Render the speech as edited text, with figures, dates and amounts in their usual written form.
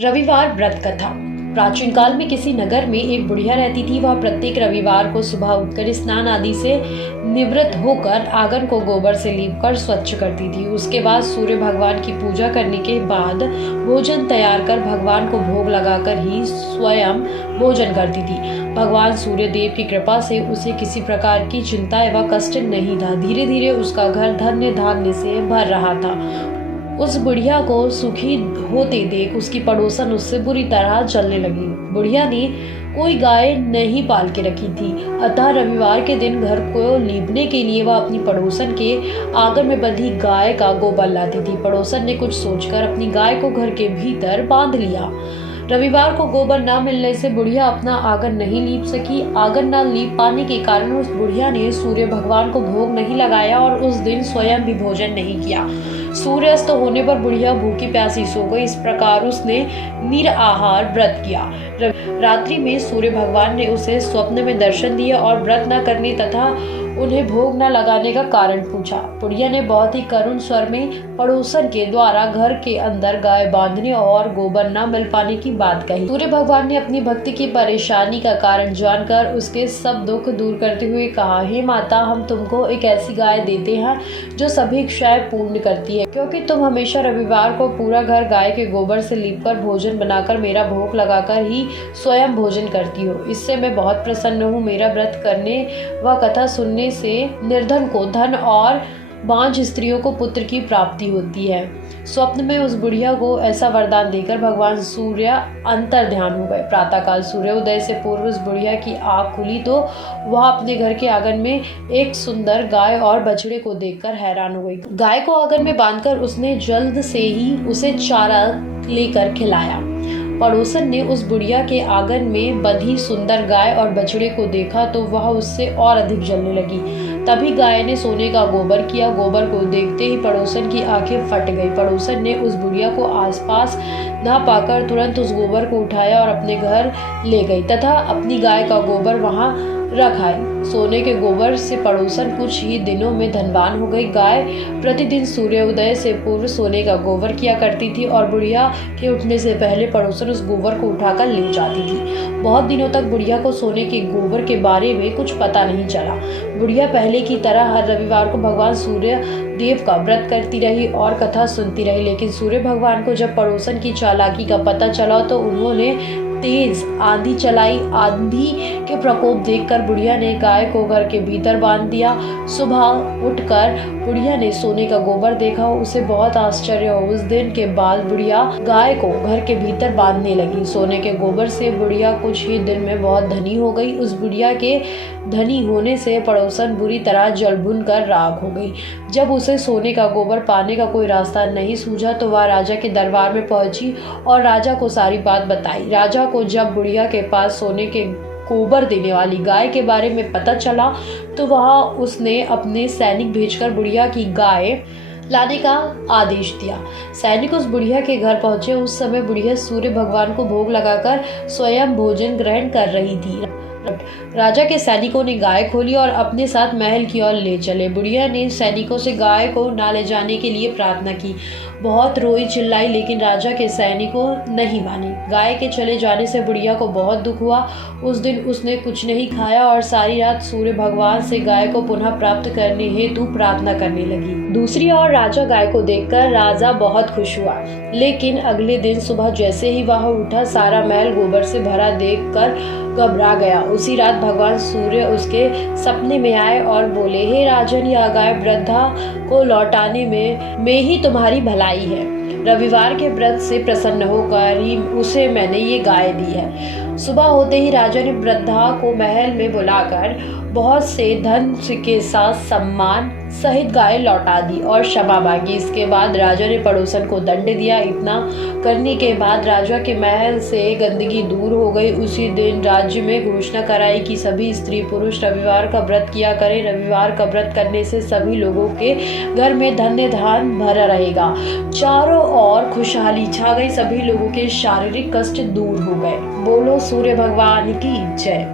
रविवार व्रत कथा। प्राचीन काल में किसी नगर में एक बुढ़िया रहती थी। वह प्रत्येक रविवार को सुबह उठकर स्नान आदि से निवृत्त होकर आंगन को गोबर से लीपकर स्वच्छ करती थी। उसके बाद सूर्य भगवान की पूजा करने के बाद भोजन तैयार कर भगवान को भोग लगाकर ही स्वयं भोजन करती थी। भगवान सूर्य देव की कृपा से उसे किसी प्रकार की चिंता एवं कष्ट नहीं था। धीरे धीरे उसका घर धन्य धान्य से भर रहा था। उस बुढ़िया को सुखी होते देख उसकी पड़ोसन उससे बुरी तरह जलने लगी। बुढ़िया ने कोई गाय नहीं पाल के रखी थी, अतः रविवार के दिन घर को लीपने के लिए वह अपनी पड़ोसन के आंगन में बंधी गाय का गोबर लाती थी। पड़ोसन ने कुछ सोचकर अपनी गाय को घर के भीतर बांध लिया। रविवार को गोबर न मिलने से बुढ़िया अपना आंगन नहीं लीप सकी। आंगन न लीप पाने के कारण उस बुढ़िया ने सूर्य भगवान को भोग नहीं लगाया और उस दिन स्वयं भी भोजन नहीं किया। सूर्यास्त होने पर बुढ़िया भूखी प्यासी सो गई। इस प्रकार उसने निराहार व्रत किया। रात्रि में सूर्य भगवान ने उसे स्वप्न में दर्शन दिए और व्रत न करने तथा उन्हें भोग न लगाने का कारण पूछा। बुढ़िया ने बहुत ही करुण स्वर में पड़ोसन के द्वारा घर के अंदर गाय बांधने और गोबर न मिल पाने की बात कही। सूर्य भगवान ने अपनी भक्ति की परेशानी का कारण जानकर उसके सब दुख दूर करते हुए कहा, हे माता, हम तुमको एक ऐसी गाय देते हैं जो सभी इच्छाएं पूर्ण करती है, क्योंकि तुम हमेशा रविवार को पूरा घर गाय के गोबर से लीपकर भोजन बनाकर मेरा भोग लगाकर ही स्वयं भोजन करती हो। इससे मैं बहुत प्रसन्न हूँ। मेरा व्रत करने व कथा सुनने से निर्धन को धन और बांझ स्त्रियों को पुत्र की प्राप्ति होती है। स्वप्न में उस बुढ़िया को ऐसा वरदान देकर भगवान सूर्य अंतर ध्यान हो गए। प्रातःकाल सूर्योदय से पूर्व उस बुढ़िया की आँख खुली तो वह अपने घर के आंगन में एक सुंदर गाय और बछड़े को देखकर हैरान हो गई। गाय को आंगन में बांधकर उसने जल्द से ही उसे चारा लेकर खिलाया। पड़ोसन ने उस बुढ़िया के आंगन में बंधी सुंदर गाय और बछड़े को देखा तो वह उससे और अधिक जलने लगी। तभी गाय ने सोने का गोबर किया। गोबर को देखते ही पड़ोसन की आंखें फट गई। पड़ोसन ने उस बुढ़िया को आसपास न पाकर तुरंत उस गोबर को उठाया और अपने घर ले गई तथा अपनी गाय का गोबर वहां रख आई। सोने के गोबर से पड़ोसन कुछ ही दिनों में धनवान हो गई। गाय प्रतिदिन सूर्योदय से पूर्व सोने का गोबर किया करती थी और बुढ़िया के उठने से पहले पड़ोसन उस गोबर को उठाकर ले जाती थी। बहुत दिनों तक बुढ़िया को सोने के गोबर के बारे में कुछ पता नहीं चला। बुढ़िया पहले की तरह हर रविवार को भगवान सूर्य देव का व्रत करती रही और कथा सुनती रही। लेकिन सूर्य भगवान को जब पड़ोसन की चालाकी का पता चला तो उन्होंने तेज आंधी चलाई। आंधी के प्रकोप देखकर बुढ़िया ने गाय को घर के भीतर बांध दिया। सुबह उठकर बुढ़िया ने सोने का गोबर देखा। उसे बहुत आश्चर्य हो। उस दिन के बाद बुढ़िया गाय को घर के भीतर बांधने लगी। सोने के गोबर से बुढ़िया कुछ ही दिन में बहुत धनी हो गई। उस बुढ़िया के धनी होने से पड़ोसन बुरी तरह जल भुन कर राख हो गई। जब उसे सोने का गोबर पाने का कोई रास्ता नहीं सूझा तो वह राजा के दरबार में पहुंची और राजा को सारी बात बताई। राजा को जब बुढ़िया के पास सोने के गोबर देने वाली गाय के बारे में पता चला तो उसने अपने सैनिक भेजकर बुढ़िया की गाय लाने का आदेश दिया। सैनिक उस बुढ़िया के घर पहुंचे। उस समय बुढ़िया सूर्य भगवान को भोग लगाकर स्वयं भोजन ग्रहण कर रही थी। राजा के सैनिकों ने गाय खोली और अपने साथ महल की ओर ले चले। बुढ़िया ने सैनिकों से गाय को न ले जाने के लिए प्रार्थना की। बहुत रोई चिल्लाई, लेकिन राजा के सैनिकों नहीं माने। गाय के चले जाने से बुढ़िया को बहुत दुख हुआ। उस दिन उसने कुछ नहीं खाया और सारी रात सूर्य भगवान से गाय को पुनः प्राप्त करने हेतु प्रार्थना करने लगी। दूसरी ओर राजा गाय को देखकर राजा बहुत खुश हुआ, लेकिन अगले दिन सुबह जैसे ही वह उठा सारा महल गोबर से भरा देखकर घबरा गया। उसी रात भगवान सूर्य उसके सपने में आए और बोले, हे राजन, यह गाय वृद्धा को लौटाने में ही तुम्हारी भलाई है। रविवार के व्रत से प्रसन्न होकर ही उसे मैंने ये गाय दी है। सुबह होते ही राजा ने वृद्धा को महल में बुलाकर बहुत से धन के साथ सम्मान सहित गाय लौटा दी और क्षमा मांगी। इसके बाद राजा ने पड़ोसन को दंड दिया। इतना करने के बाद राजा के महल से गंदगी दूर हो गई। उसी दिन राज्य में घोषणा कराई कि सभी स्त्री पुरुष रविवार का व्रत किया करें। रविवार का व्रत करने से सभी लोगों के घर में धन्य धान भरा रहेगा। चारों ओर खुशहाली छा गई। सभी लोगों के शारीरिक कष्ट दूर हो गए। बोलो सूर्य भगवान की जय।